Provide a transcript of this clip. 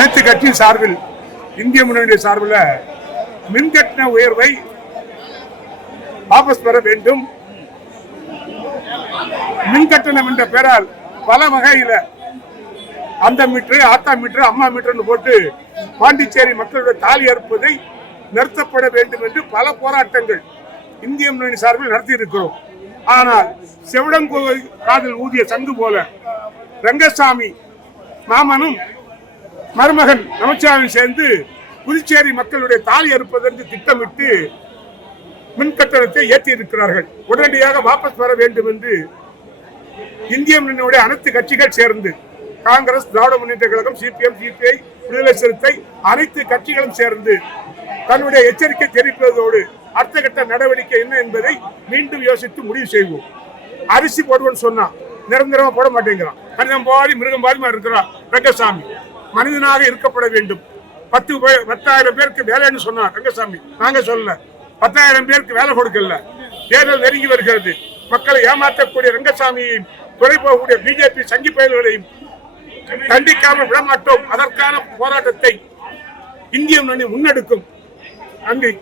அனைத்து கட்சி சார்பில் இந்திய முன்னணி சார்பில் மின்கட்டண உயர்வை வாபஸ் பெற வேண்டும். மின்கட்டணம் என்ற பெயரால் பல வகையில அந்த மீட்டர், ஆத்தா மீட்டர், அம்மா மீட்டர் போட்டு பாண்டிச்சேரி மக்களுடைய தாலி அறுப்பதை நிறுத்தப்பட வேண்டும் என்று பல போராட்டங்கள் இந்திய முன்னணி சார்பில் நடத்தி இருக்கிறோம். ஆனால் செவிடங்கோவில் காதில் ஊதிய சங்கு போல ரங்கசாமி மாமனும் மருமகன் நமச்சிவாயம் சேர்ந்து புதுச்சேரி மக்களுடைய தாலி அறுப்பதற்கு திட்டமிட்டு மின் கட்டணத்தை ஏற்றி இருக்கிறார்கள். உடனடியாக வாபஸ் பெற வேண்டும் என்று இந்திய முன்னணியுடைய அனைத்து கட்சிகள் சேர்ந்து காங்கிரஸ், திராவிட முன்னேற்ற கழகம், சிபிஎம், சிபிஐ, விடுதலை சிறுத்தை அனைத்து கட்சிகளும் சேர்ந்து தன்னுடைய எச்சரிக்கை தெரிவிப்பதோடு அடுத்த கட்ட நடவடிக்கை என்ன என்பதை மீண்டும் யோசித்து முடிவு செய்வோம். அரிசி போடுவோன்னு சொன்னா நிரந்தரமா போட மாட்டேங்கிறான். கணிதம் பாதி மிருகம் பாதிமா இருக்கிறான் ரங்கசாமி. மனிதனாக இருக்கப்பட வேண்டும். 10,000 பேருக்கு வேலைன்னு சொன்னார் ரங்கசாமி. நாங்க சொல்லல. 10,000 பேருக்கு வேலை கொடுக்கல. தேர்தல் நெருங்கி வருகிறது. மக்களை ஏமாற்றக்கூடிய ரங்கசாமியையும் துறை போகக்கூடிய பிஜேபி சங்கி பயல்களையும் கண்டிக்காமல் விடமாட்டோம். அதற்கான போராட்டத்தை இந்திய முன்னணி முன்னெடுக்கும். நன்றி.